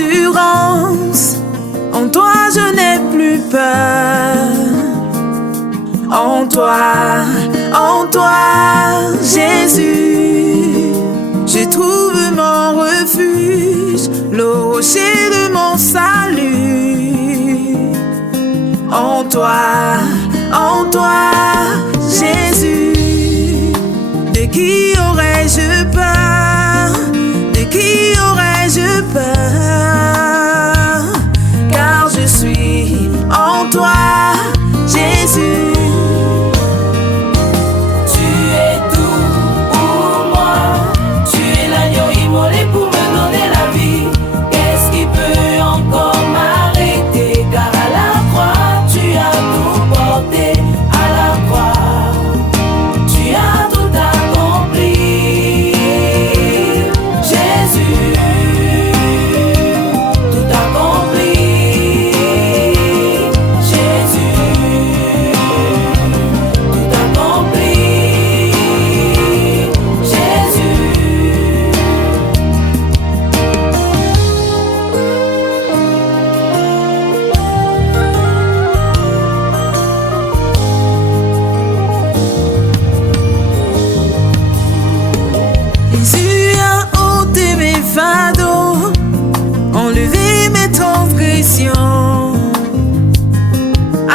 l'assurance. En toi je n'ai plus peur. En toi, Jésus, je trouve mon refuge, le rocher de mon salut. En toi, Jésus, de qui aurais-je peur? De qui aurais-je peur? Car je suis en toi, Jésus.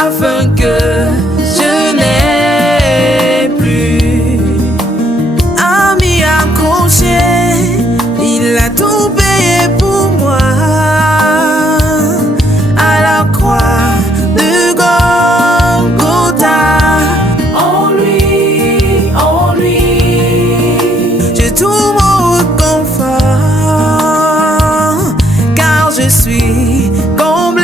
Afin que je n'ai plus à m'y accrocher, il a tout payé pour moi à la croix de Golgotha. En lui, je trouve mon confort, car je suis comblé.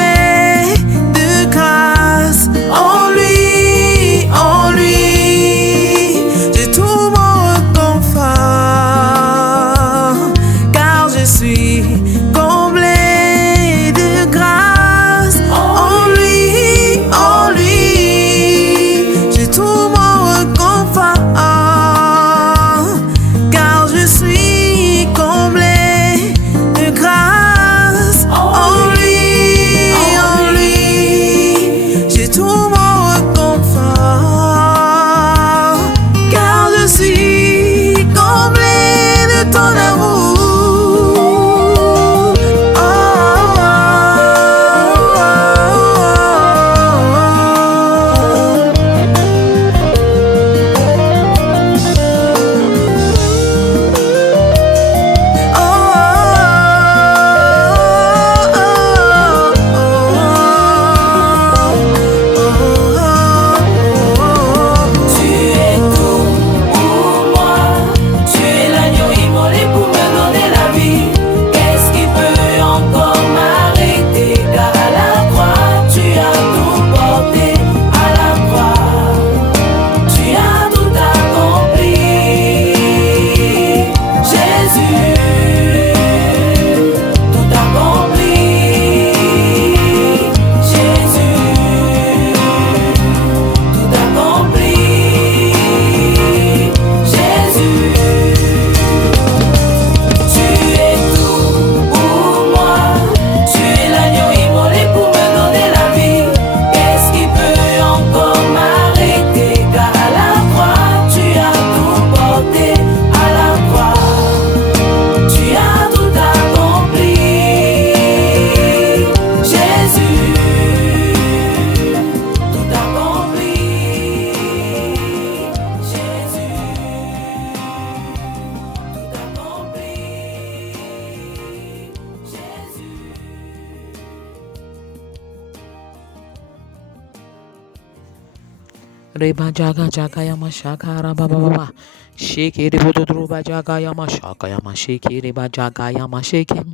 Reba jaga jaga yama shaka raba baba. Shake it reba jaga yama shaka yama shake it reba jaga yama shake it.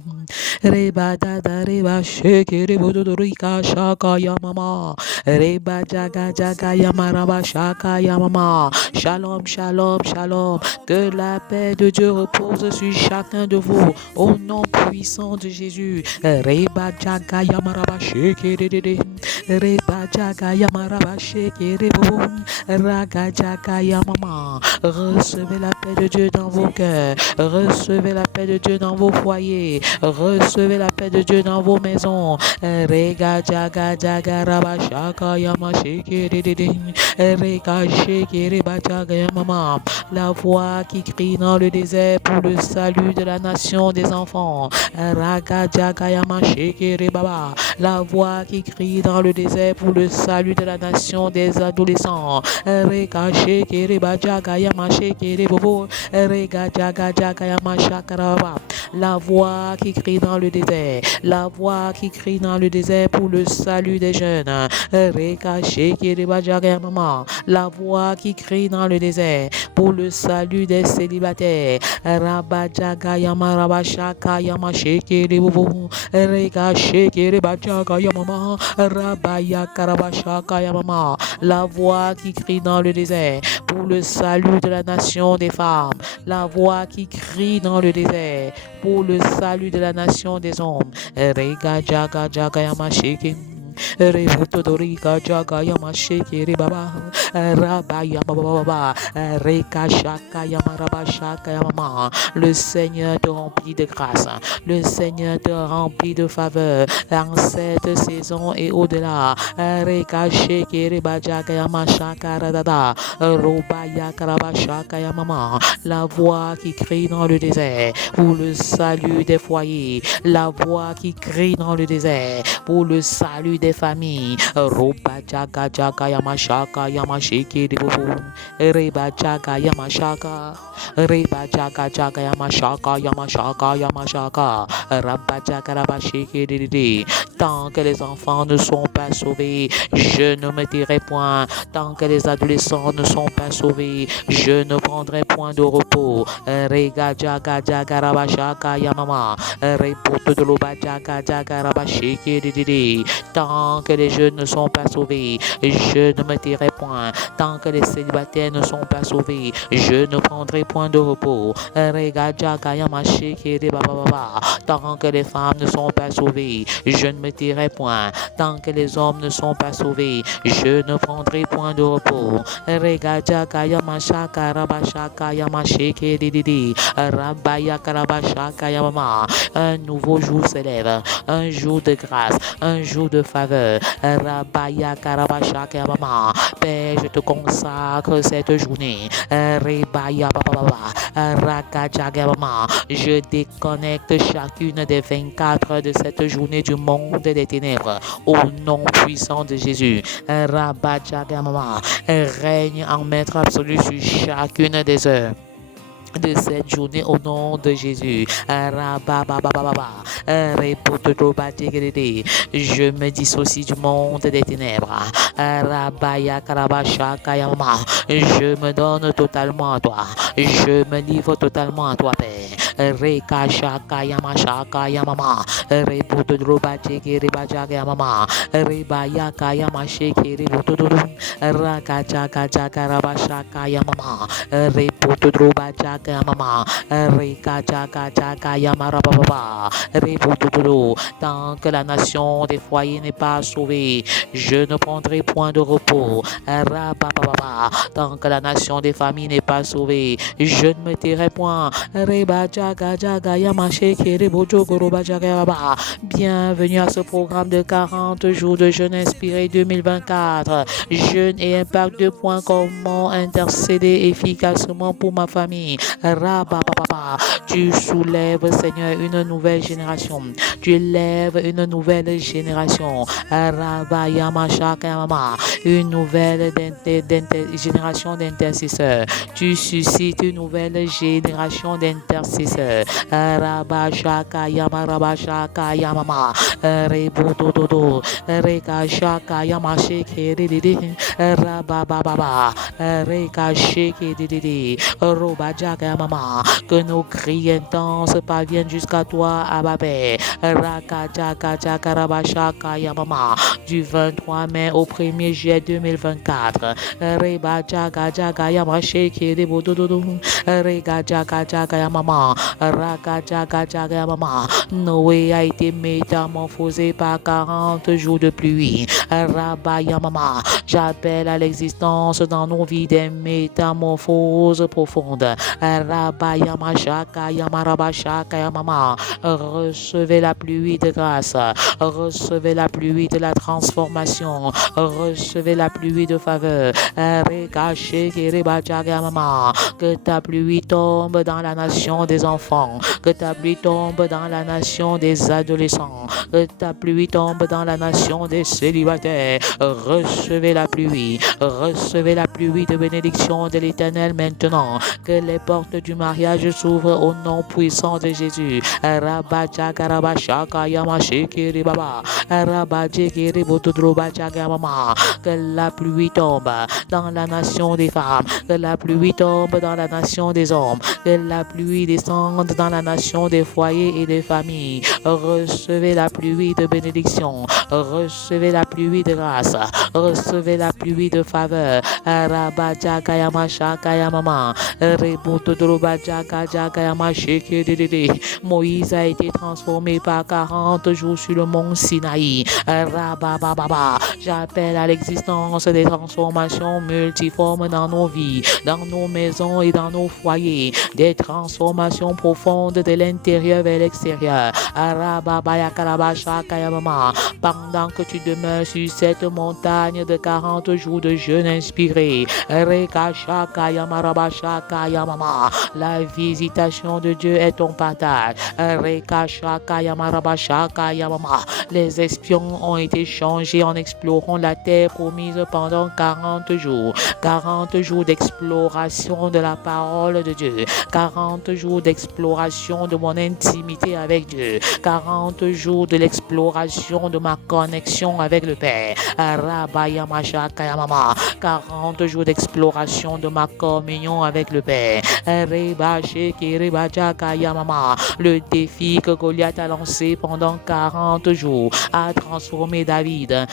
Reba da da reba shake it rika shaka yama ma. Reba jaga jaga yama raba shaka yama ma. Shalom shalom shalom. Que la paix de Dieu repose sur chacun de vous au nom puissant de Jésus. Reba jaga yama raba shake it. Reba jaga yamaraba shekeribo. Raga jaga yamama. Recevez la paix de Dieu dans vos cœurs. Recevez la paix de Dieu dans vos foyers. Recevez la paix de Dieu dans vos maisons. Rega jaga jaga raba shaka yama shekeri. Rega shekeri ba jaga yamama. La voix qui crie dans le désert pour le salut de la nation des enfants. Raga jaga yama shekeri baba. La voix qui crie dans le désert pour le salut de la nation des adolescents. Rega shekeri ba jaga yama shekeri bobo. Rega jaga jaga yama shakaraba. La voix qui crie dans le désert. La voix qui crie dans le désert pour le salut des jeunes. Rega shekeri ba jaga yamama. La voix qui crie dans le désert pour le salut des célibataires. Rabba jaga yama rabba shaka yama shekeri bobo. Rega shekeri ba jaga yamama. Rabba yaka rabba shaka yamama. La voix qui crie dans le désert pour le salut de la nation des femmes. La voix qui crie dans le désert pour le salut de la nation des hommes. Rega jaga jaga yama shekeri. Rebutodorika jaga yama shekeri baba. Rabba yama baba. Reka shaka yama rabba shaka yama. Le Seigneur te remplit de grâce. Le Seigneur te remplit de faveur dans cette saison et au-delà. Reka shekeri bajaga yama shaka radada. Roba yakaraba shaka yama. La voix qui crie dans le désert pour le salut des foyers. La voix qui crie dans le désert pour le salut des familles. Roba jaga jaga yama shaka yama sheke de bobo. Reba jaga yama shaka. Reba jaga jaga yama shaka yama shaka yama shaka. Rabba jaga rabba sheke de. Tant que les enfants ne sont pas sauvés, je ne me tairai point. Tant que les adolescents ne sont pas sauvés, je ne prendrai point de repos. Rega jaga jaga rabba shaka yamama. Repoto de loba jaga jaga rabba sheke de. Tant que les jeunes ne sont pas sauvés, je ne me tairai point. Tant que les célibataires ne sont pas sauvés, je ne prendrai point de repos. Rega jaga yama sheke de baba baba. Tant que les femmes ne sont pas sauvées, je ne me tairai point. Tant que les hommes ne sont pas sauvés, je ne prendrai point de repos. Rega jaga yama shaka rabba shaka yama sheke de. Rabaya karaba shaka yama. Un nouveau jour s'élève, un jour de grâce, un jour de faveur. Rabaya karaba shaka yama. Père, je te consacre cette journée. Rebaya baba. Raka jaga yama. Je déconnecte chacune des 24 heures de cette journée du monde des ténèbres au nom puissant de Jésus. Rabba jaga yama. Règne en maître absolu sur chacune des heures de cette journée au nom de Jésus. Je me dissocie du monde des ténèbres. Je me donne totalement à toi. Je me livre totalement à toi, Père. Reka shaka yama shaka yamama. Rebutodroba cheke reba jaga yamama. Reba yaka yama sheke rebutodro. Raka chaka chaka raba shaka yamama. Rebutodroba chaka yamama. Reka chaka chaka yamara baba. Rebutodro. Tant que la nation des foyers n'est pas sauvée, je ne prendrai point de repos. Rabababa. Tant que la nation des familles n'est pas sauvée, je ne me tairai point. Reba jaga jaga yama sheke rebo jogoroba jaga yaba. Bienvenue à ce programme de 40 jours de jeûne inspiré 2024. Jeûne et impact de points. Comment intercéder efficacement pour ma famille. Rabababa. Tu soulèves, Seigneur, une nouvelle génération. Tu lèves une nouvelle génération. Rabayama shaka yama. Une nouvelle génération d'intercesseurs. Tu suscites une nouvelle génération d'intercesseurs. Rabashaka yama rabashaka yamama. Rebodododo. Reka shaka yama sheke didi. Rabababa. Reka sheke didi. Robajaka yamama. Que nos cris intenses parviennent jusqu'à toi, Ababé. Raka jaka jaka rabashaka yamama. Du 23 mai au 1er juillet 2024. Reba jaga jaga yama sheke de bododo. Rega jaga jaga yama. Raga jaga jaga yama. Noé a été métamorphosé par 40 jours de pluie. Rabba yamama. J'appelle à l'existence dans nos vies des métamorphoses profondes. Rabba yama shaka yama rabba shaka yamama. Recevez la pluie de grâce. Recevez la pluie de la transformation. Recevez la pluie de faveur. Que ta pluie tombe dans la nation des enfants. Que ta pluie tombe dans la nation des adolescents. Que ta pluie tombe dans la nation des célibataires. Recevez la pluie. Recevez la pluie de bénédiction de l'Éternel maintenant. Que les portes du mariage s'ouvrent au nom puissant de Jésus. Que la pluie tombe dans la nation des femmes. Que la pluie tombe dans la nation des hommes. Que la pluie descende dans la nation des foyers et des familles. Recevez la pluie de bénédiction. Recevez la pluie de grâce. Recevez la pluie de faveur. Moïse a été transformé par 40 jours sur le mont Sinaï. J'appelle à l'existence des transformations multiformes dans nos vies, dans nos maisons et dans nos foyers. Des transformations profondes de l'intérieur vers l'extérieur. Pendant que tu demeures sur cette montagne de 40 jours de jeûne inspiré, la visitation de Dieu est ton partage. Les espions ont été changés en explorant la terre promise pendant 40 jours. 40 jours d'exploration de la parole de Dieu. 40 jours d'exploration de mon intimité avec Dieu. 40 jours de l'exploration de ma connexion avec le Père. 40 jours d'exploration de ma communion avec le Père. Le défi que Goliath a lancé pendant 40 jours a transformé David.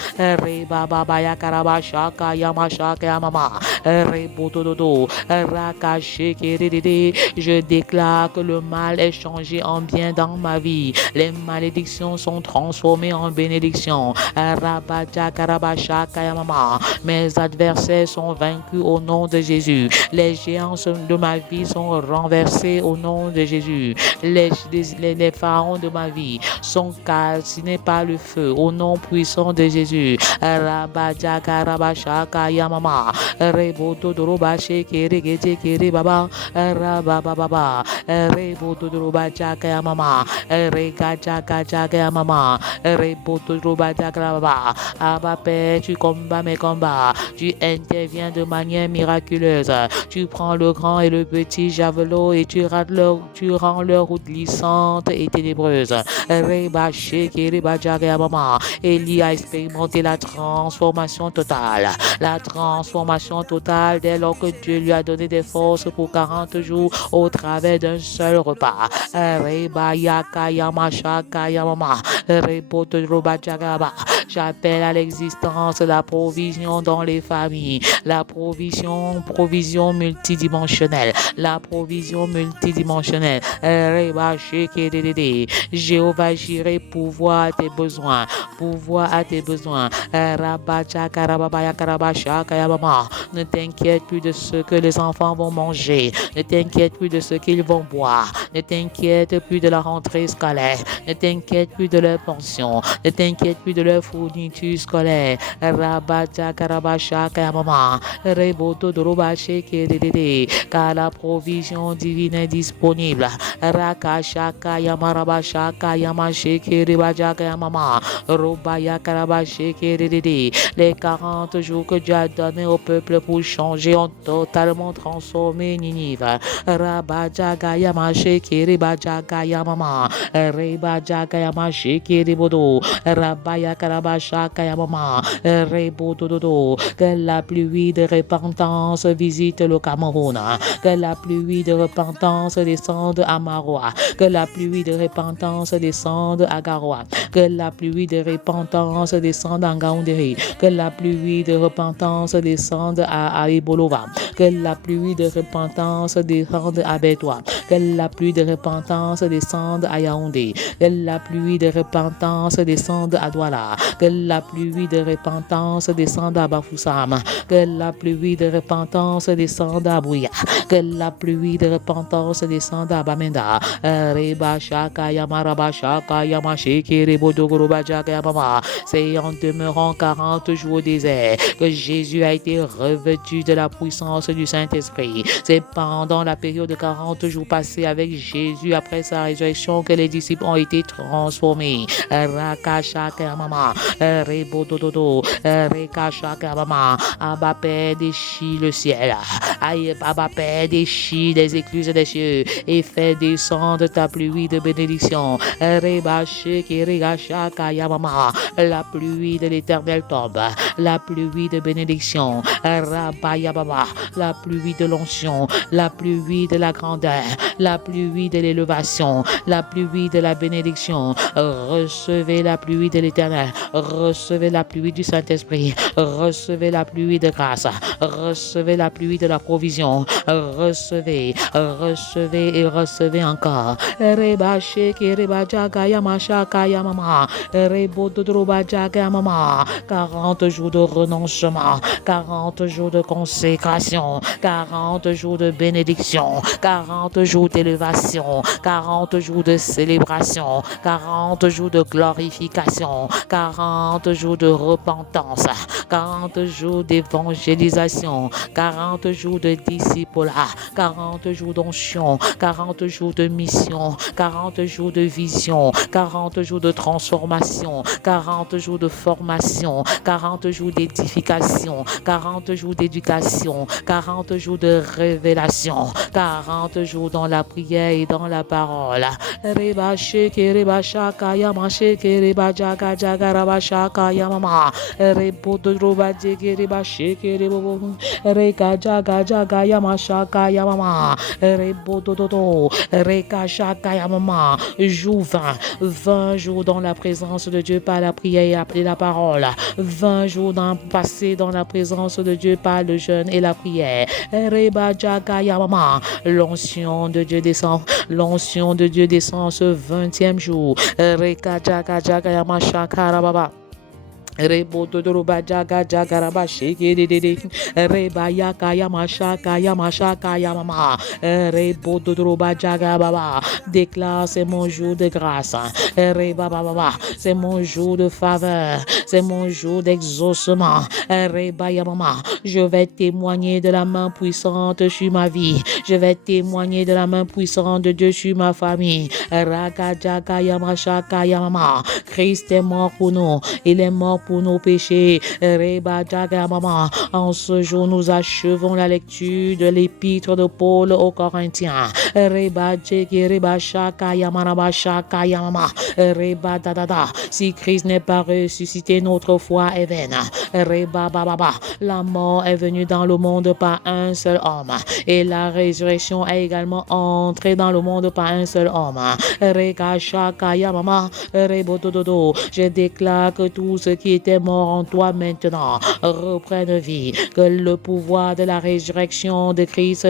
Je déclare que le mal est changé en bien dans ma vie. Les malédictions sont transformées en bénédictions. Mes adversaires sont vaincus au nom de Jésus. Les géants de ma vie sont renversés au nom de Jésus. Les pharaons de ma vie sont calcinés par le feu au nom puissant de Jésus. Abba Père, tu combats mes combats, tu interviens de manière miraculeuse, tu prends le grand et le petit javelot et tu rends leur route glissante et ténébreuse. Élie a expérimenté la transformation totale. La transformation totale dès lors que Dieu lui a donné des forces pour 40 jours au travers d'un seul repas. J'appelle à l'existence la provision dans les familles, la provision multidimensionnelle, la provision multidimensionnelle. Jéhovah Jireh, pourvoit à tes besoins, pourvoit à tes besoins. Ne t'inquiète plus de ce que les enfants vont manger, ne t'inquiète plus de ce qu'ils vont boire, ne t'inquiète plus de la rentrée scolaire, ne t'inquiète plus de leur pension, ne t'inquiète plus de leur fourniture scolaire. Car la provision divine est disponible. Les 40 jours que Dieu a donné au peuple pour changer ont totalement transformé Ninive. Reba Shakaya Mama, Rebo Dododo, que la pluie de repentance visite le Cameroun, que la pluie de repentance descende à Marois, que la pluie de repentance descende à Garoua, que la pluie de repentance descende à Gaoundéry, que la pluie de repentance descende à Ibolova, que la pluie de repentance descende à Bétois, que la pluie de repentance descende à Yaoundé, que la pluie de repentance descende à Douala, que la pluie de repentance descende à Bafoussam, que la pluie de repentance descende à Bouya, que la pluie de repentance descende à Bamenda, Reba Shaka Yamaraba Shaka Yamashiki Rebodogoroba Jaka Yamama. C'est en demeurant 40 jours au désert que Jésus a été revêtu de la puissance du Saint-Esprit. C'est pendant la période de 40 jours passés avec Jésus après sa résurrection que les disciples ont été transformés. Rakashaka Mama, Rebodododo, Rekashaka Mama, Abba Père déchire le ciel. Aïe, Abba Père déchire les écluses des cieux et fait descendre ta pluie de bénédiction. Rebashiki Regashaka Yamama, la pluie de l'éternel tombe, la pluie de bénédiction. Rabayababa, la pluie de l'onction, la pluie de la grandeur, la pluie de l'élévation, la pluie de la bénédiction. Recevez la pluie de l'éternel, recevez la pluie du Saint-Esprit, recevez la pluie de grâce, recevez la pluie de la provision, recevez, recevez et recevez encore. Reba sheke reba jaga yama shaka yamama, rebo dodroba jaga yamama. 40 jours de renoncement, 40 jours de consécration, 40 jours de bénédiction, 40 jours d'élévation, 40 jours de célébration, 40 jours de glorification, 40 jours de repentance, 40 jours d'évangélisation, 40 jours de discipulat, 40 jours d'onction, 40 jours de mission, 40 jours de vision, 40 jours de transformation, 40 jours de formation, 40 jours d'édification, 40 jours d'éducation, 40 jours de révélation, 40 jours dans la prière et dans la parole. Reba sheke reba shaka yama sheke reba jaga jaga raba shaka yamama, rebo roba jeke reba sheke rebo reka jaga jaga yama shaka yamama, rebo dododo reka shaka yamama. Jour 20 jours dans la présence de Dieu par la prière et appeler la parole, 20 jours passés dans la présence de Dieu par le jeûne et la prière. Reba jaga yamama, l'onction de Dieu descend, l'onction de Dieu descend ce 20e jour. Reka jaga jaga yama shaka rababa. Rebo Dodoroba Jaga Jagaraba Shake de Reba Yaka Yamashaka Yamashaka Yamama, Rebo Dodoroba Jaga Baba. Déclare c'est mon jour de grâce, Reba Baba, c'est mon jour de faveur, c'est mon jour d'exaucement. Reba Yamama, je vais témoigner de la main puissante sur ma vie, je vais témoigner de la main puissante de Dieu sur ma famille. Raka Jaga Yamashaka Yamama, Christ est mort pour nous, il est mort pour nos péchés. Reba Jaga Mama. En ce jour, nous achevons la lecture de l'épître de Paul aux Corinthiens. Reba Jeke Reba Shaka Yamanaba Shaka Yamama. Reba Dadada. Si Christ n'est pas ressuscité, notre foi est vaine. Reba Bababa. La mort est venue dans le monde par un seul homme. Et la résurrection est également entrée dans le monde par un seul homme. Reka Shaka Yamama. Rebo Dododo. Je déclare que tout ce qui était mort en toi maintenant reprenne vie, que le pouvoir de la résurrection de Christ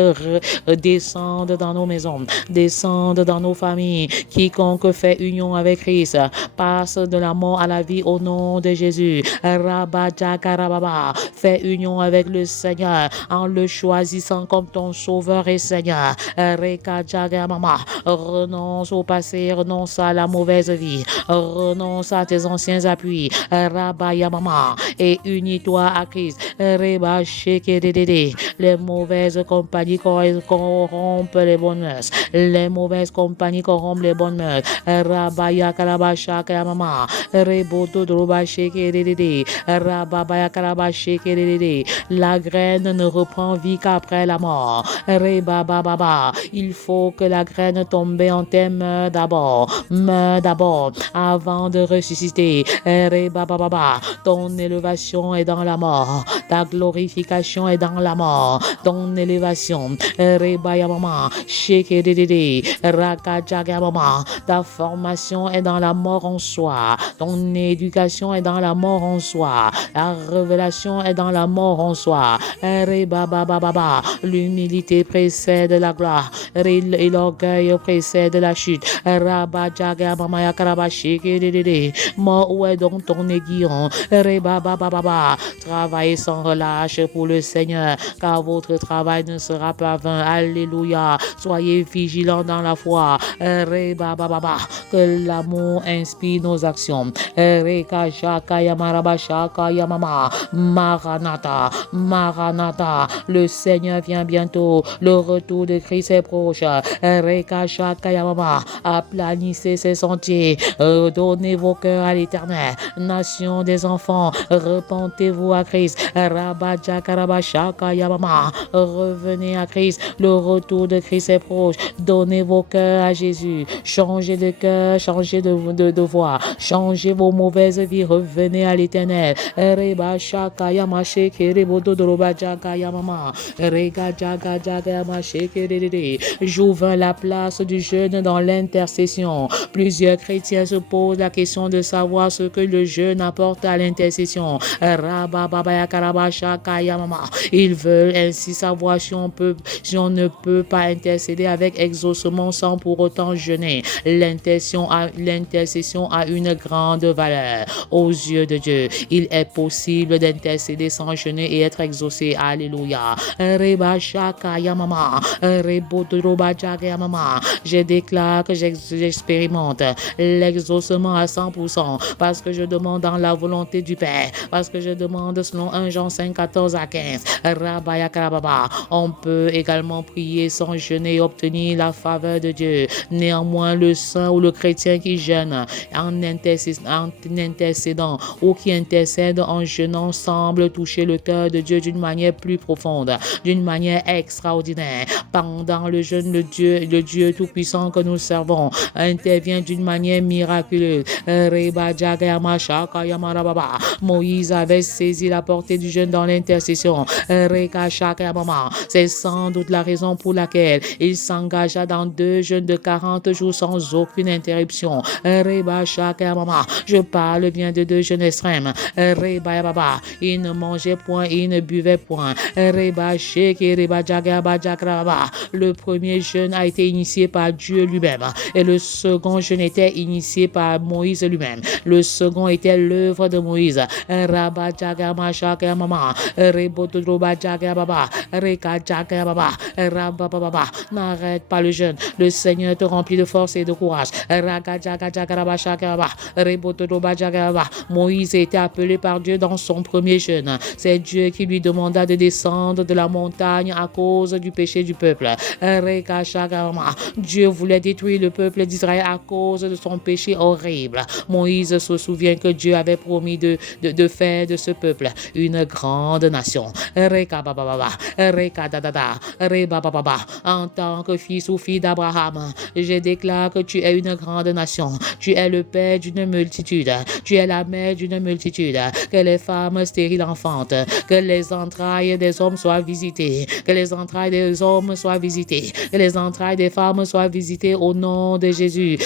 descende dans nos maisons, descende dans nos familles. Quiconque fait union avec Christ passe de la mort à la vie au nom de Jésus. Rabba Jakarababa, fais union avec le Seigneur en le choisissant comme ton sauveur et Seigneur. Reka Jagamama, renonce au passé, renonce à la mauvaise vie, renonce à tes anciens appuis. Rabba Yamama, et unis-toi à Christ. Reba Sheke Dede, Les mauvaises compagnies corrompent les bonnes mœurs. Les mauvaises compagnies corrompent les bonnes mœurs. Rabaya karabashaka mama. Reboto droba sheke. Rababaya karabasheke. La graine ne reprend vie qu'après la mort. Rebababa. Il faut que la graine tombée en terre meure d'abord, avant de ressusciter. Rebababa. Ton élévation est dans la mort. Ta glorification est dans la mort. Ton élévation. Rebayamama. Shekedede. Rakajagamama. Ta formation est dans la mort en soi. Ton éducation est dans la mort en soi. La révélation est dans la mort en soi. Rebababa. L'humilité précède la gloire. Et l'orgueil précède la chute. Rabajagamama yakarabashekedede. Mort, où est donc ton aiguillon? Rebababa. Travaillez sans relâche pour le Seigneur, car votre travail ne sera pas vain. Alléluia. Soyez vigilants dans la foi. Rebababa. Que l'amour inspire nos actions. Rekashaka yamarabashaka yamama. Maranatha. Maranatha. Le Seigneur vient bientôt. Le retour de Christ est proche. Rekashaka yamama. Aplanissez ses sentiers. Donnez vos cœurs à l'Éternel. Nation des enfants, repentez-vous à Christ. Rabajakarabashaka yamama. Revenez à Christ. Le retour de Christ est proche. Donnez vos cœurs à Jésus. Changez de cœur, changez de voix. Changez vos mauvaises vies. Revenez à l'Éternel. Rebashaka yamasheke rebododorobajaka yamama. Regajaga yamasheke. J'ouvre la place du jeûne dans l'intercession. Plusieurs chrétiens se posent la question de savoir ce que le jeûne apporte à l'intercession. Ils veulent ainsi savoir si on ne peut pas intercéder avec exaucement sans pour autant jeûner. L'intercession a une grande valeur aux yeux de Dieu. Il est possible d'intercéder sans jeûner et être exaucé. Alléluia. Je déclare que j'expérimente l'exaucement à 100% parce que je demande dans la volonté du Père, parce que je demande selon 1 Jean 5, 14 à 15. On peut également prier sans jeûner et obtenir la faveur de Dieu. Néanmoins, le saint ou le chrétien qui jeûne en intercédant ou qui intercède en jeûnant semble toucher le cœur de Dieu d'une manière plus profonde, d'une manière extraordinaire. Pendant le jeûne, le Dieu tout-puissant que nous servons intervient d'une manière miraculeuse. Moïse avait saisi la portée du jeûne dans l'intercession. C'est sans doute la raison pour laquelle il s'engagea dans 2 jeûnes de 40 jours sans aucune interruption. Je parle bien de 2 jeûnes extrêmes. Il ne mangeait point et il ne buvait point. Le premier jeûne a été initié par Dieu lui-même et le second jeûne était initié par Moïse lui-même. Le second était l'œuvre de Moïse. N'arrête pas le jeûne. Le Seigneur te remplit de force et de courage. Moïse était appelé par Dieu dans son premier jeûne. C'est Dieu qui lui demanda de descendre de la montagne à cause du péché du peuple. Dieu voulait détruire le peuple d'Israël à cause de son péché horrible. Moïse se souvient que Dieu avait promis de faire de ce peuple une grande nation. En tant que fils ou fille d'Abraham, je déclare que tu es une grande nation. Tu es le père d'une multitude. Tu es la mère d'une multitude. Que les femmes stériles enfantent. Que les entrailles des hommes soient visitées. Que les entrailles des hommes soient visitées. Que les entrailles des femmes soient visitées au nom de Jésus.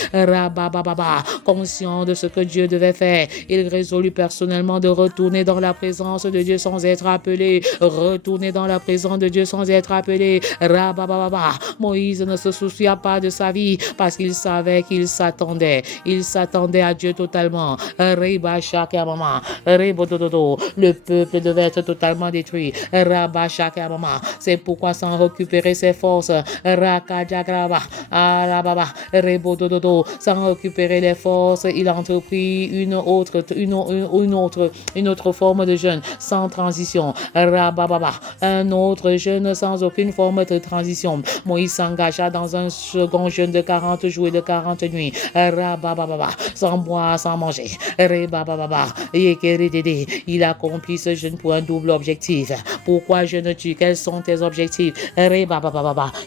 Conscient de ce que Dieu devait faire, il résolut personnellement de retourner dans la présence de Dieu sans être appelé. Retourner dans la présence de Dieu sans être appelé. Moïse ne se soucia pas de sa vie parce qu'il savait qu'il s'attendait. Il s'attendait à Dieu totalement. Le peuple devait être totalement détruit. C'est pourquoi sans récupérer ses forces, sans récupérer les forces, il entreprit une autre forme de jeûne sans transition. Un autre jeûne sans aucune forme de transition. Moïse s'engagea dans un second jeûne de 40 jours et de 40 nuits. Sans boire, sans manger. Il accomplit ce jeûne pour un double objectif. Pourquoi jeûnes-tu? Quels sont tes objectifs?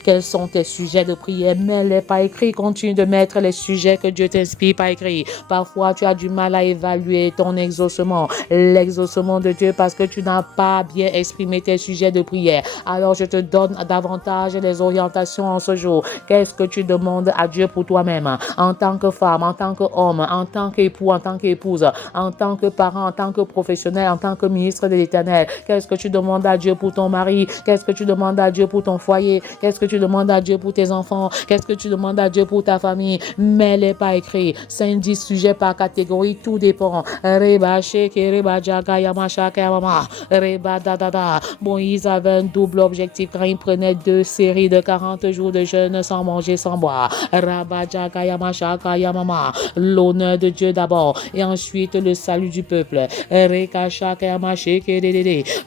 Quels sont tes sujets de prière? Mets-les par écrit. Continue de mettre les sujets que Dieu t'inspire par écrit. Parfois, tu as du mal à évaluer ton exaucement, l'exaucement de Dieu parce que tu n'as pas bien exprimé tes sujets de prière. Alors, je te donne davantage les orientations en ce jour. Qu'est-ce que tu demandes à Dieu pour toi-même? En tant que femme, en tant qu'homme, en tant qu'époux, en tant qu'épouse, en tant que parent, en tant que professionnel, en tant que ministre de l'Éternel. Qu'est-ce que tu demandes à Dieu pour ton mari? Qu'est-ce que tu demandes à Dieu pour ton foyer? Qu'est-ce que tu demandes à Dieu pour tes enfants? Qu'est-ce que tu demandes à Dieu pour ta famille? Mets-les pas écrits. 5-10 sujets par catégorie, tout dépend. Moïse avait un double objectif quand il prenait 2 séries de 40 jours de jeûne sans manger, sans boire. L'honneur de Dieu d'abord et ensuite le salut du peuple.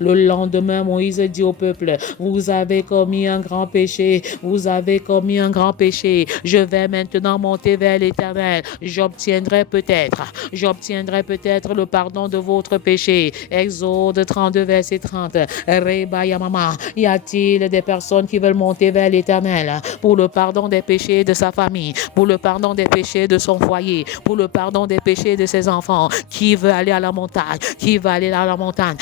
Le lendemain, Moïse dit au peuple, vous avez commis un grand péché, vous avez commis un grand péché. Je vais maintenant monter vers l'Éternel. J'obtiendrai peut-être le pardon de votre péché. Exode 32, verset 30. Y a-t-il des personnes qui veulent monter vers l'Éternel pour le pardon des péchés de sa famille, pour le pardon des péchés de son foyer, pour le pardon des péchés de ses enfants? Qui veut aller à la montagne? Qui va aller à la montagne?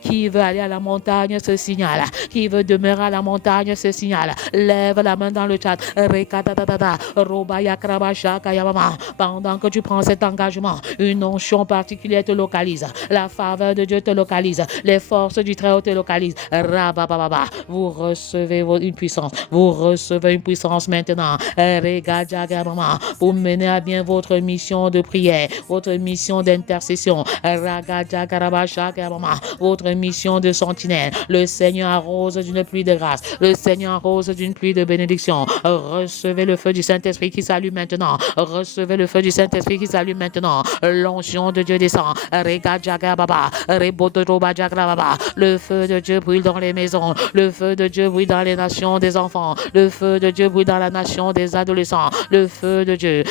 Qui veut aller à la montagne, ce signal. Qui veut demeurer à la montagne, ce signal. Lève la main dans le chat. Pendant que tu prends cet engagement, une onction particulière te localise. La faveur de Dieu te localise. Les forces du Très-Haut te localisent. Vous recevez une puissance. Vous recevez une puissance maintenant. Pour mener à bien votre mission de prière, votre mission d'intercession, votre mission de sentinelle. Le Seigneur arrose d'une pluie de grâce. Le Seigneur arrose d'une pluie de bénédiction. Recevez le feu du Saint-Esprit qui s'allume maintenant. Recevez le feu du Saint-Esprit qui s'allume maintenant. L'onction de Dieu descend. Le feu de Dieu brûle dans les maisons. Le feu de Dieu brûle dans les nations des enfants. Le feu de Dieu brûle dans la nation des adolescents. Le feu de Dieu.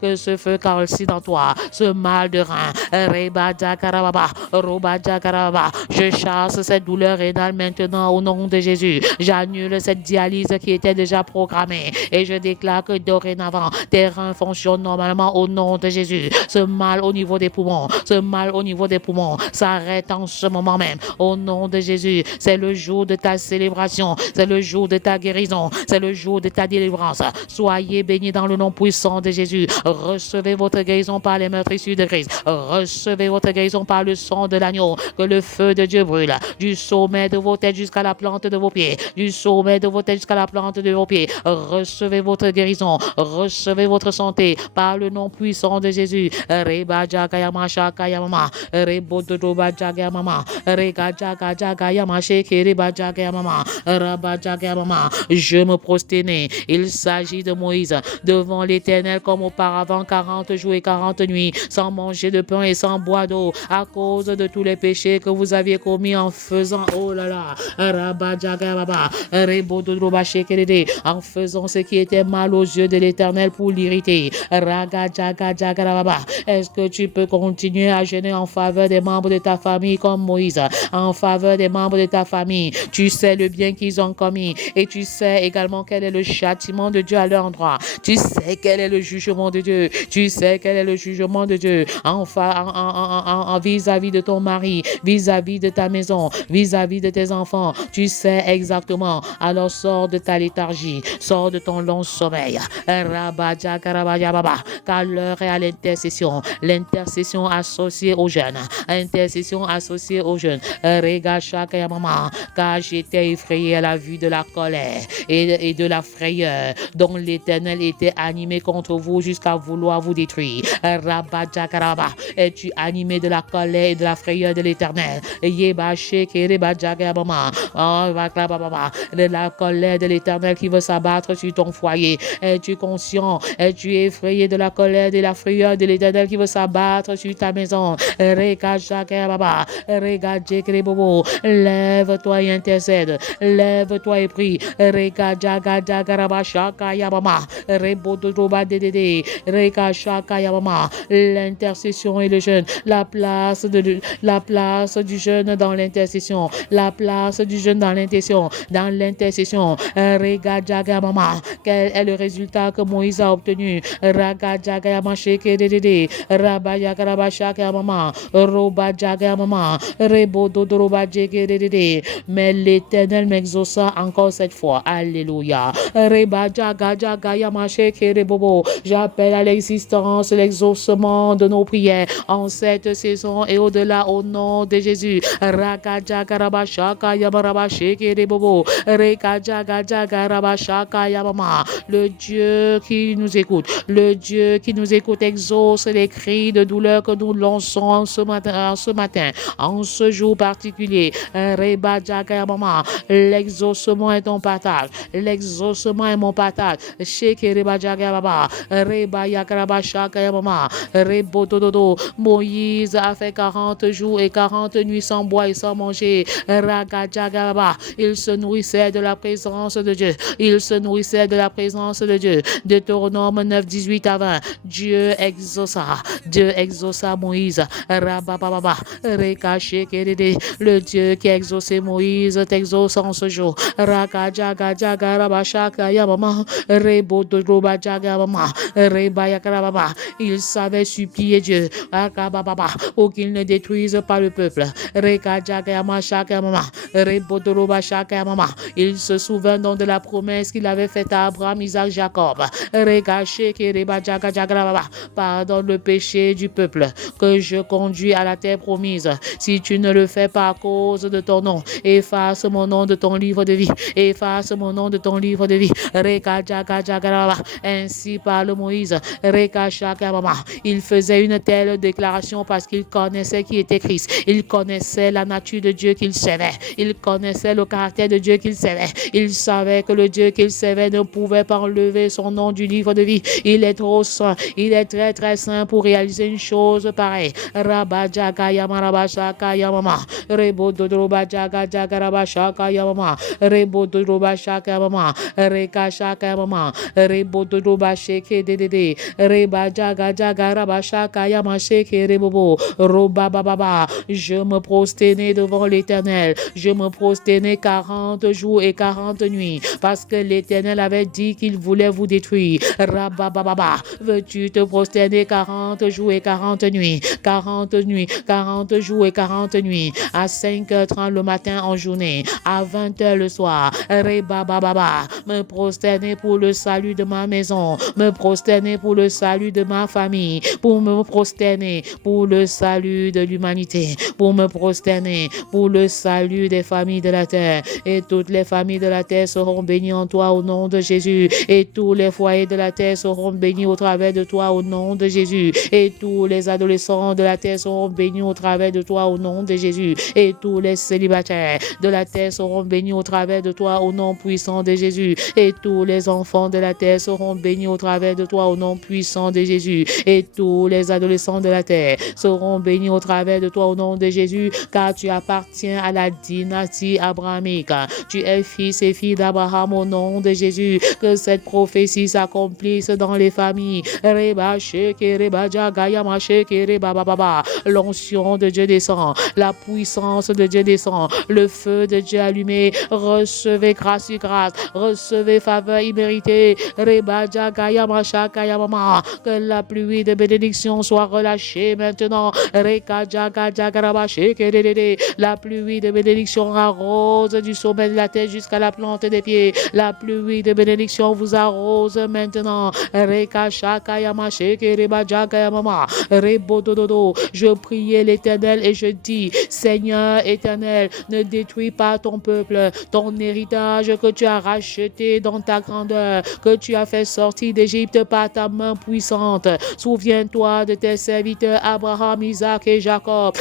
Que ce feu calcine dans toi, ce mal de rein. Je chasse cette douleur rénale maintenant au nom de Jésus. J'annule cette dialyse qui était déjà programmée et je déclare que dorénavant, tes reins fonctionnent normalement au nom de Jésus. Ce mal au niveau des poumons, s'arrête en ce moment même au nom de Jésus. C'est le jour de ta célébration, c'est le jour de ta guérison, c'est le jour de ta délivrance. Soyez bénis dans le nom puissant de Jésus. Recevez votre guérison par les meurtrissures de Christ. Recevez votre guérison par le sang de l'agneau. Que le feu de Dieu brûle du sommet de vos têtes jusqu'à la plante de vos pieds. Du sommet de vos têtes jusqu'à la plante de vos pieds. Recevez votre guérison. Recevez votre santé par le nom puissant de Jésus. Je me prosternais. Il s'agit de Moïse devant l'Éternel comme auparavant 40 jours et 40 nuits sans manger de pain et sans boire d'eau à cause de tous les péchés que vous aviez commis en faisant en faisant ce qui était mal aux yeux de l'Éternel pour l'irriter. Est-ce que tu peux continuer à jeûner en faveur des membres de ta famille comme Moïse, en faveur des membres de ta famille? Tu sais le bien qu'ils ont commis et tu sais également quel est le châtiment de Dieu à leur endroit. Tu sais quel est le jugement de Dieu. Tu sais quel est le jugement de Dieu en vis-à-vis de ton mari, vis-à-vis de ta maison, vis-à-vis de tes enfants. Tu sais exactement. Alors sors de ta léthargie, sors de ton long sommeil. Car l'heure est à l'intercession. L'intercession associée aux jeunes. Intercession associée aux jeunes. Car j'étais effrayé à la vue de la colère et de la frayeur dont l'Éternel était animé contre vous jusqu'à vouloir vous détruire. Es-tu animé de la colère et de la frayeur de l'Éternel? De la colère de l'Éternel qui veut s'abattre sur ton foyer. Es-tu conscient? Es-tu effrayé de la colère colère et la frayeur de l'Éternel qui veut s'abattre sur ta maison. Lève-toi et intercède. Lève-toi et prie. L'intercession et le jeûne. La place du jeûne dans l'intercession. La place du jeûne dans l'intercession. Dans l'intercession. Quel est le résultat que Moïse a obtenu? Mais l'Éternel m'exauça encore cette fois. Alléluia. J'appelle à l'existence l'exaucement de nos prières en cette saison et au-delà au nom de Jésus. Le Dieu qui nous écoute, le Dieu qui nous écoute exauce les cris de douleur que nous lançons ce matin, en ce jour particulier. L'exaucement est ton partage. L'exaucement est mon partage. Moïse a fait 40 jours et 40 nuits sans boire et sans manger. Il se nourrissait de la présence de Dieu. Il se nourrissait de la présence de Dieu. Deutéronome 9, 18 à 20. Dieu exauça Moïse. Le Dieu qui a exaucé Moïse t'exauce en ce jour. Il savait supplier Dieu pour qu'il ne détruise pas le peuple. Il se souvint donc de la promesse qu'il avait faite à Abraham, Isaac, Jacob. Pardonne le péché du peuple que je conduis à la terre promise. Si tu ne le fais pas à cause de ton nom, efface mon nom de ton livre de vie. Efface mon nom de ton livre de vie. Ainsi parle Moïse. Il faisait une telle déclaration parce qu'il connaissait qui était Christ. Il connaissait la nature de Dieu qu'il servait. Il connaissait le caractère de Dieu qu'il servait. Il savait que le Dieu qu'il servait ne pouvait pas enlever son nom du livre de vie. Il est trop saint. Il est très très saint pour réaliser une chose pareille. Je me prosternais devant l'Éternel. Je me prosternais 40 jours et 40 nuits parce que l'Éternel avait dit qu'il voulait vous détruire. Veux-tu te prosterner 40 jours et 40 nuits? 40 nuits, 40 jours et 40 nuits. À 5h30 le matin en journée, à 20h le soir. Me prosterner pour le salut de ma maison. Me prosterner pour le salut de ma famille. Pour me prosterner pour le salut de l'humanité. Pour me prosterner pour le salut des familles de la terre. Et toutes les familles de la terre seront bénies en toi au nom de Jésus. Et tous les foyers de la terre seront bénis au travers de toi au nom de Jésus. Et tous les adolescents de la terre seront bénis au travers de toi au nom de Jésus. Et tous les célibataires de la terre seront bénis au travers de toi au nom puissant de Jésus. Et tous les enfants de la terre seront bénis au travers de toi au nom puissant de Jésus. Et tous les adolescents de la terre seront bénis au travers de toi au nom de Jésus, car tu appartiens à la dynastie abrahamique. Tu es fils et fille d'Abraham au nom de Jésus. Que cette prophétie s'accomplisse dans les familles. L'onction de Dieu descend, la puissance de Dieu descend, le feu de Dieu allumé. Recevez grâce sur grâce, recevez faveur imméritée. Que la pluie de bénédiction soit relâchée maintenant. La pluie de bénédiction arrose du sommet de la tête jusqu'à la plante des pieds. La pluie de bénédiction vous arrose maintenant. Je priais l'Éternel et je dis, Seigneur éternel, ne détruis pas ton peuple, ton héritage que tu as racheté dans ta grandeur, que tu as fait sortir d'Égypte par ta main puissante. Souviens-toi de tes serviteurs Abraham, Isaac et Jacob.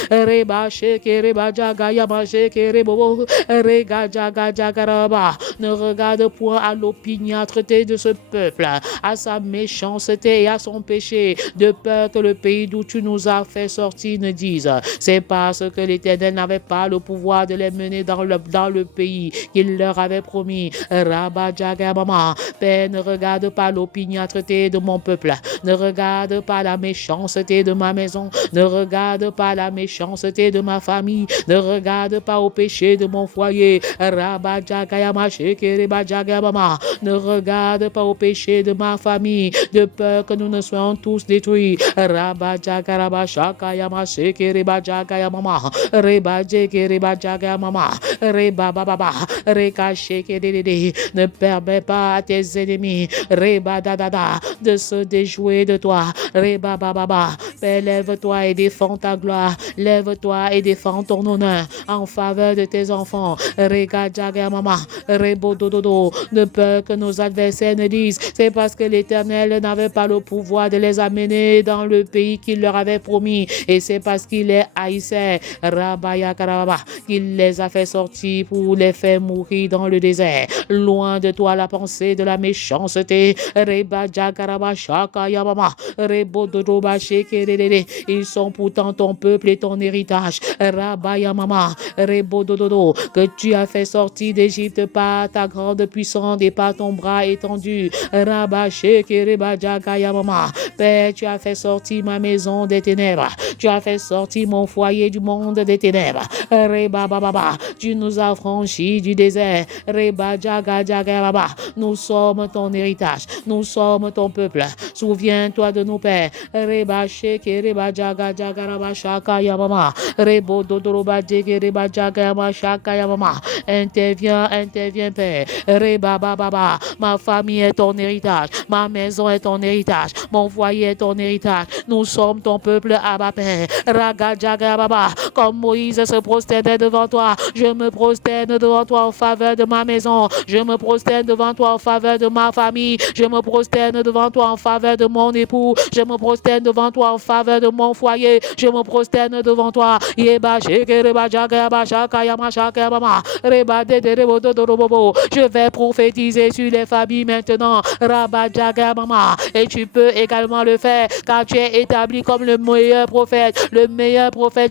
Ne regarde point à l'opiniâtreté de ce peuple, à sa méchanceté et à son péché, de peur que le pays d'où tu nous as fait sortir ne dise, c'est parce que l'Éternel n'avait pas le pouvoir de les mener dans le pays qu'il leur avait promis. Rabba Jaga Mama, Père, ne regarde pas l'opiniâtreté de mon peuple, ne regarde pas la méchanceté de ma maison, ne regarde pas la méchanceté de ma famille, ne regarde pas au péché de mon foyer. Rabba Jaga Yama Shekeriba Jaga Mama, ne regarde pas au péché de ma famille, de peur que nous ne soyons tous détruits. Rabba Jaga Rabba Shaka Yama Shekeriba Jaga Yama, Reba Jekeriba Jaga Mama, Reba Baba, Reka Shekerede, ne permets pas à tes ennemis, Reba Dada, de se déjouer de toi. Reba Baba, lève-toi et défends ta gloire, lève-toi et défends ton honneur en faveur de tes enfants. Rega Jaga Mama, Rebo Dododo, de peur que nos adversaires ne disent, c'est parce que l'Éternel n'avait pas le pouvoir de les amener dans le pays qu'il leur avait promis, et c'est parce qu'il les haïssait, Rabaya Karababa, qu'il les a fait sortir pour les faire mourir dans le désert. Loin de toi la pensée de la méchanceté. Reba Jakaraba Shaka Yamama, Rebo Dodoba Shekerede, ils sont pourtant ton peuple et ton héritage. Rabaya Mama, Rebo Dododo, que tu as fait sortir d'Égypte par ta grande puissance et par ton bras étendu. Rabba Shekereba Jakaya Mama, Père, tu as fait sortir ma maison des ténèbres, tu as fait sortir mon foyer du monde des ténèbres. Reba Baba, tu nous as franchis du désert. Reba Jaga Jaga Baba, nous sommes ton héritage, nous sommes ton peuple. Souviens-toi de nos pères. Reba Sheke Reba Jaga Jaga Raba Shaka Yamama, Rebo Dodoroba Jege Reba Jaga Yama Shaka Yamama. Interviens, interviens, Père. Reba Baba, ma famille est ton héritage, ma maison est ton héritage, mon foyer est ton héritage. Nous sommes ton peuple, Abba Père. Raga Jaga Baba, comme Moïse se prosternait devant toi, je me prosterne devant toi en faveur de ma maison, je me prosterne devant toi en faveur de ma famille, je me prosterne devant toi en faveur de mon époux, je me prosterne devant toi en faveur de mon foyer, je me prosterne devant toi. Yeba Sheke Reba Jaga Yaba Shaka Yama Shaka Yama, Reba Dede Rebo Dodorobobo. Je vais prophétiser sur les familles maintenant. Rabba Jaga Mama, et tu peux également le faire car tu es établi comme le meilleur prophète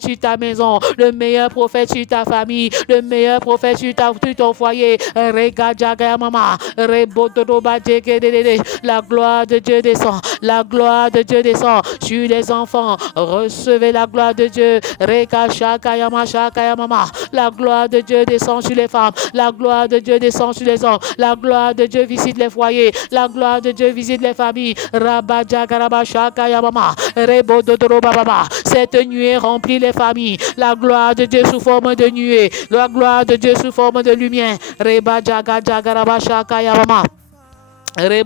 sur ta maison, le meilleur prophète sur ta famille, le meilleur prophète sur ton foyer. Rega Jaga Mama, Rebo Dodoba Jeke Dede. La gloire de Dieu descend, la gloire de Dieu descend sur les enfants. Recevez la gloire de Dieu. Reka Shaka Yama Shaka Yama, la gloire de Dieu descend sur les femmes, la gloire de Dieu descend sur les hommes, la gloire de Dieu visite les foyers, la gloire de Dieu visite les familles. Rabba Jagaraba Shaka Yamama, Rebo Dodoroba Baba. Cette nuée remplit les familles, la gloire de Dieu sous forme de nuée, la gloire de Dieu sous forme de lumière. Reba Jagaraba Shaka Yamama. La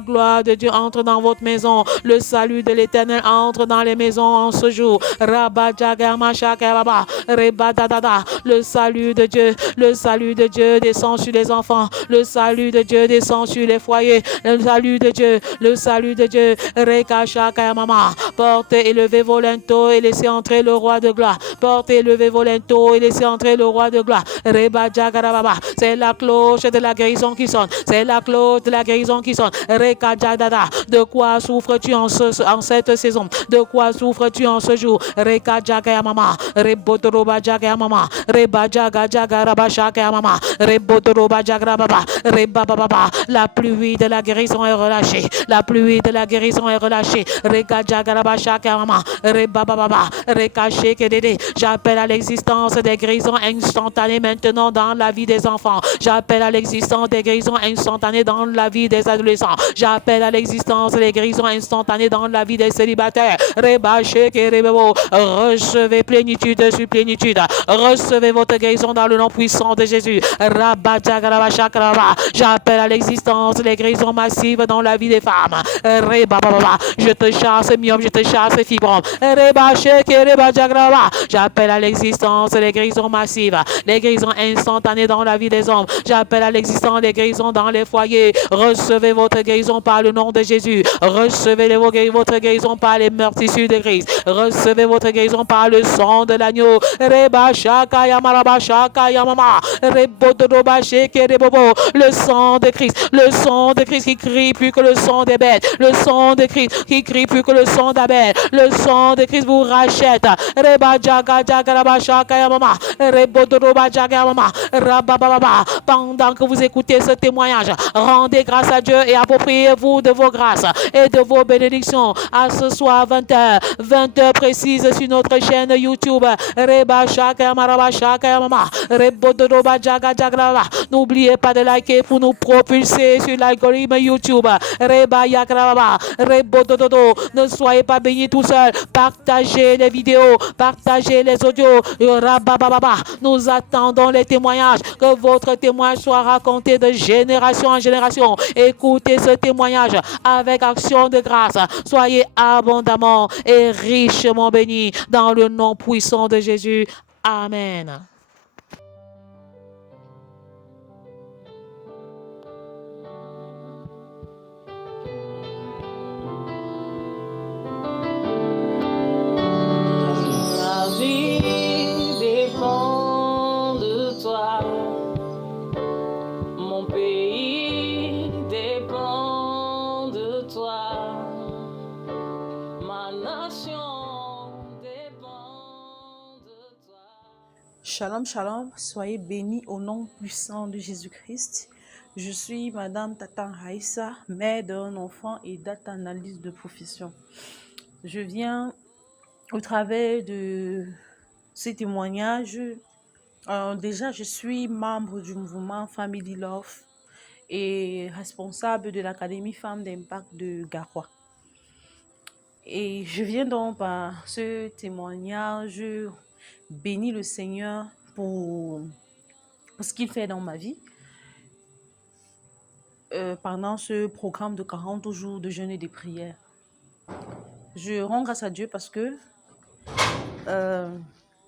gloire de Dieu entre dans votre maison. Le salut de l'Éternel entre dans les maisons en ce jour. Le salut de Dieu, le salut de Dieu descend sur les enfants. Le salut de Dieu descend sur les foyers. Le salut de Dieu, le salut de Dieu. Portez, élevez vos linteaux et laissez entrer le roi de gloire. Portez, élevez vos linteaux et laissez entrer le roi de gloire. C'est la cloche de la guérison qui sonne. C'est la cloche de la guérison qui sonne. De quoi souffres-tu en cette saison? De quoi souffres-tu en ce jour? Mama, Rebotoroba Jaga Mama, Reba Jaga Jaga Rabashaka Mama, Rebotoroba Jaga Baba, Reba Baba. La pluie de la guérison est relâchée. La pluie de la guérison est relâchée. Reka Jaga Rabashaka Mama, Reba Baba, Reka Shekedede. J'appelle à l'existence des guérisons instantanées maintenant dans la vie des enfants. J'appelle à l'existence des guérisons instantanées dans la vie des adolescents. J'appelle à l'existence des guérisons instantanées dans la vie des célibataires. Recevez plénitude sur plénitude. Recevez votre guérison dans le nom puissant de Jésus. J'appelle à l'existence des guérisons massives dans la vie des femmes. Je te chasse myome, je te chasse fibrome. J'appelle à l'existence des guérisons massives, les guérisons instantanées dans la vie des hommes. J'appelle à l'existence sens les guérisons dans les foyers. Recevez votre guérison par le nom de Jésus. Recevez votre guérison par les meurtrissures de Christ. Recevez votre guérison par le sang de l'agneau. Reba shaka yamaraba shaka yamama. Rebododoba sheke rebobo. Le sang de Christ. Le sang de Christ qui crie plus que le sang des bêtes. Le sang de Christ qui crie plus que le sang d'Abel. Le sang de Christ vous rachète. Reba jaga jaga raba shaka yamama. Rebododoba jaga yamama. Rabababa. Pendant que vous écoutez ce témoignage, rendez grâce à Dieu et appropriez-vous de vos grâces et de vos bénédictions. À ce soir 20h, 20h précise sur notre chaîne YouTube. Reba shaka maraba shaka mama. Rebododoba jaga jaga. N'oubliez pas de liker pour nous propulser sur l'algorithme YouTube. Reba yakraba. Rebodododo. Ne soyez pas bénis tout seul. Partagez les vidéos, partagez les audios. Rabababa. Nous attendons les témoignages. Que votre témoignage soit raconté de génération en génération. Écoutez ce témoignage avec action de grâce. Soyez abondamment et richement bénis dans le nom puissant de Jésus. Amen. La vie dépend de toi. Mon pays dépend de toi. Ma nation dépend de toi. Shalom, shalom, soyez bénis au nom puissant de Jésus-Christ. Je suis Madame Tatan Haïssa, mère d'un enfant et data analyse de profession. Je viens au travers de ces témoignages. Déjà, je suis membre du mouvement Family Love et responsable de l'Académie Femmes d'Impact de Garoua. Et je viens donc par ce témoignage bénir le Seigneur pour ce qu'il fait dans ma vie. Pendant ce programme de 40 jours de jeûne et de prière. Je rends grâce à Dieu parce que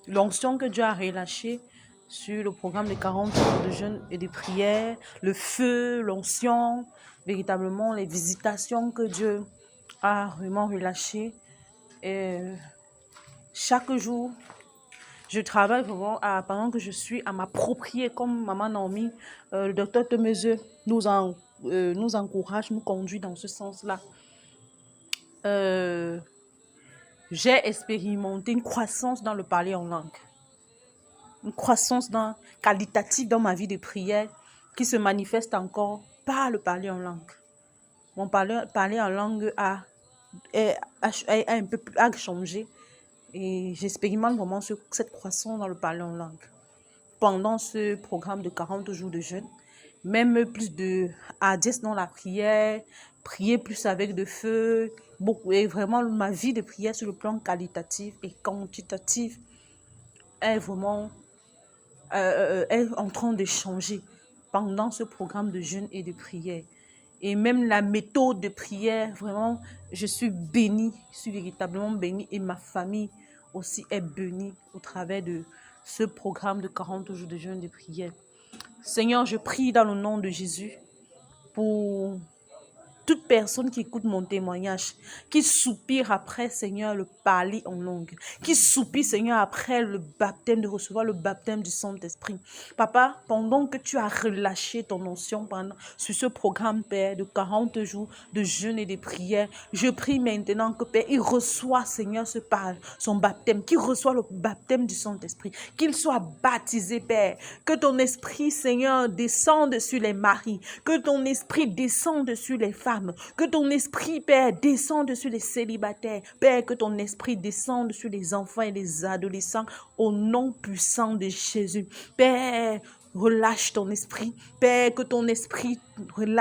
l'onction que Dieu a relâchée sur le programme de 40 jours de jeûne et de prière, le feu, l'onction, véritablement les visitations que Dieu a vraiment relâchées. Chaque jour, je travaille vraiment pendant que je suis à m'approprier, comme Maman Naomi, le docteur Temezeux nous encourage, nous conduit dans ce sens-là. J'ai expérimenté une croissance dans le parler en langue. Une croissance qualitative dans ma vie de prière qui se manifeste encore par le parler en langue. Mon parler en langue a un peu changé et j'expérimente vraiment cette croissance dans le parler en langue. Pendant ce programme de 40 jours de jeûne, même plus de hardiesse dans la prière, prier plus avec de feu, beaucoup, et vraiment ma vie de prière sur le plan qualitatif et quantitatif est vraiment est en train de changer pendant ce programme de jeûne et de prière. Et même la méthode de prière, vraiment, je suis bénie, je suis véritablement bénie et ma famille aussi est bénie au travers de ce programme de 40 jours de jeûne et de prière. Seigneur, je prie dans le nom de Jésus pour toute personne qui écoute mon témoignage, qui soupire après, Seigneur, le parler en langue, qui soupire, Seigneur, après le baptême, de recevoir le baptême du Saint-Esprit. Papa, pendant que tu as relâché ton onction sur ce programme, Père, de 40 jours de jeûne et de prière, je prie maintenant que, Père, il reçoit, Seigneur, son baptême, qu'il reçoit le baptême du Saint-Esprit, qu'il soit baptisé, Père, que ton esprit, Seigneur, descende sur les maris, que ton esprit descende sur les femmes, que ton esprit, Père, descende sur les célibataires. Père, que ton esprit descende sur les enfants et les adolescents au nom puissant de Jésus. Père, relâche ton esprit. Père, que ton esprit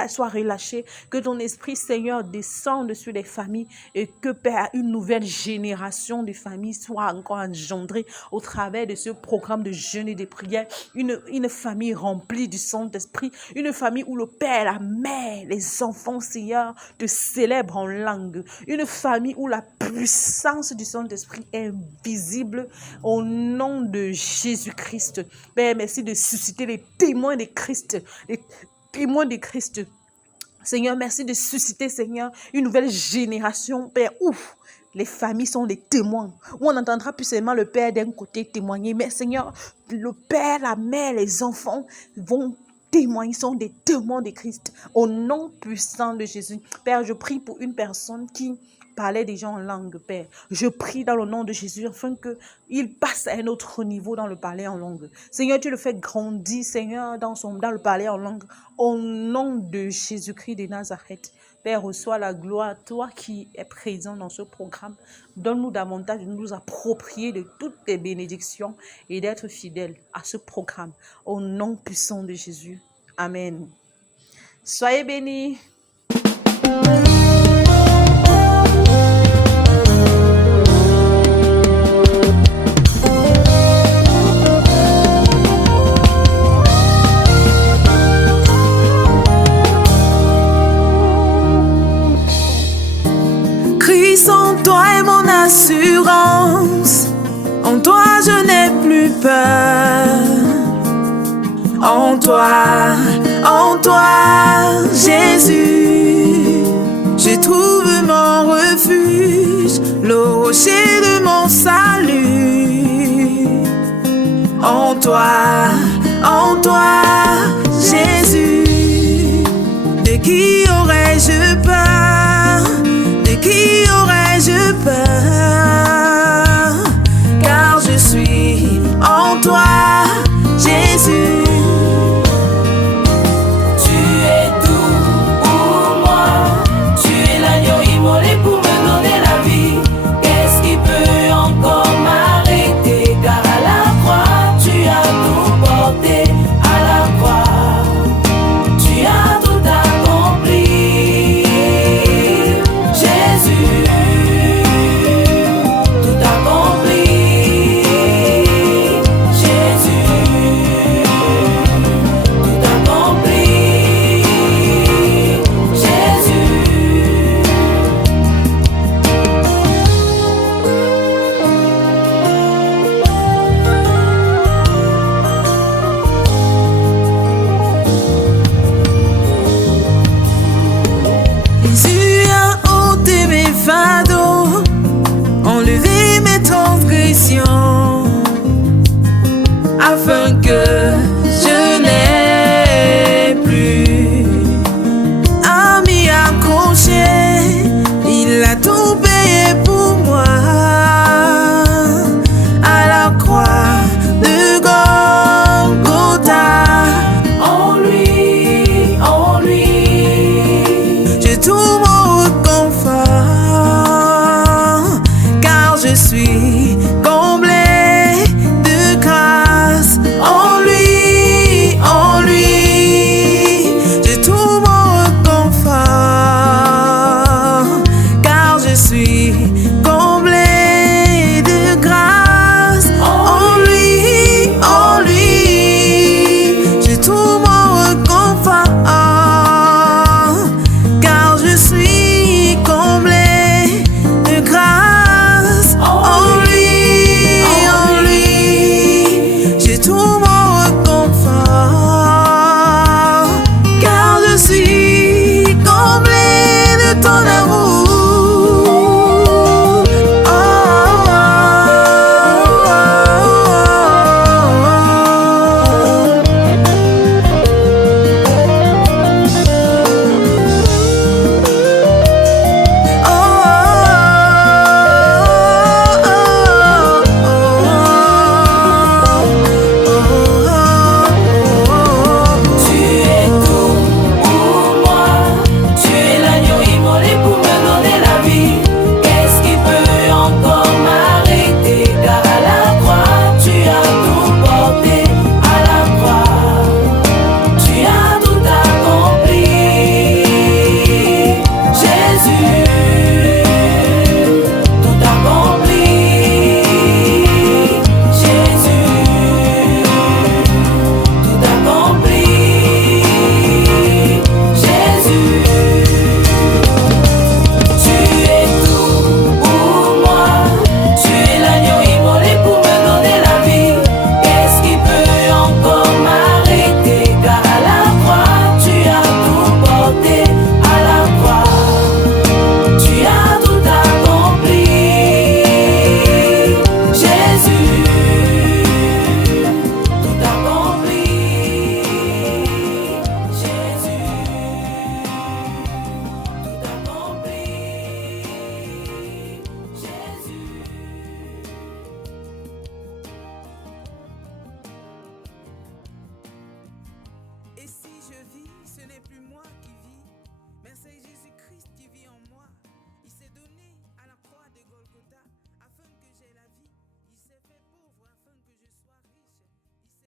soit relâché. Que ton esprit, Seigneur, descende sur les familles et que, Père, une nouvelle génération de familles soit encore engendrée au travers de ce programme de jeûne et de prière. Une famille remplie du Saint-Esprit. Une famille où le Père, la mère, les enfants, Seigneur, te célèbrent en langue. Une famille où la puissance du Saint-Esprit est visible au nom de Jésus-Christ. Père, merci de susciter les témoins de Christ, les témoins de Christ. Seigneur, merci de susciter, Seigneur, une nouvelle génération, Père. Ouf! Les familles sont des témoins. Où on n'entendra plus seulement le père d'un côté témoigner, mais Seigneur, le père, la mère, les enfants vont témoigner, sont des témoins de Christ. Au nom puissant de Jésus. Père, je prie pour une personne qui parlait déjà en langue, Père. Je prie dans le nom de Jésus afin qu'il passe à un autre niveau dans le parler en langue. Seigneur, tu le fais grandir, Seigneur, dans le parler en langue. Au nom de Jésus-Christ de Nazareth. Père, reçois la gloire, toi qui es présent dans ce programme. Donne-nous davantage de nous approprier de toutes tes bénédictions et d'être fidèles à ce programme. Au nom puissant de Jésus. Amen. Soyez bénis. Christ en toi est mon assurance. En toi je n'ai plus peur. En toi, Jésus, je trouve mon refuge, le rocher de mon salut. En toi, Jésus, de qui aurais-je peur? De qui aurais-je peur? Car je suis en toi, Jésus. Tu es tout pour moi. Tu es l'agneau immolé pour me donner la vie. Qu'est-ce qui peut encore m'arrêter? Car à la croix, tu as tout porté. À la croix, tu as tout accompli. Jésus, tout accompli. Jésus, tout accompli. Jésus. Jésus a ôté mes fardeaux, enlevé mes transgressions, afin que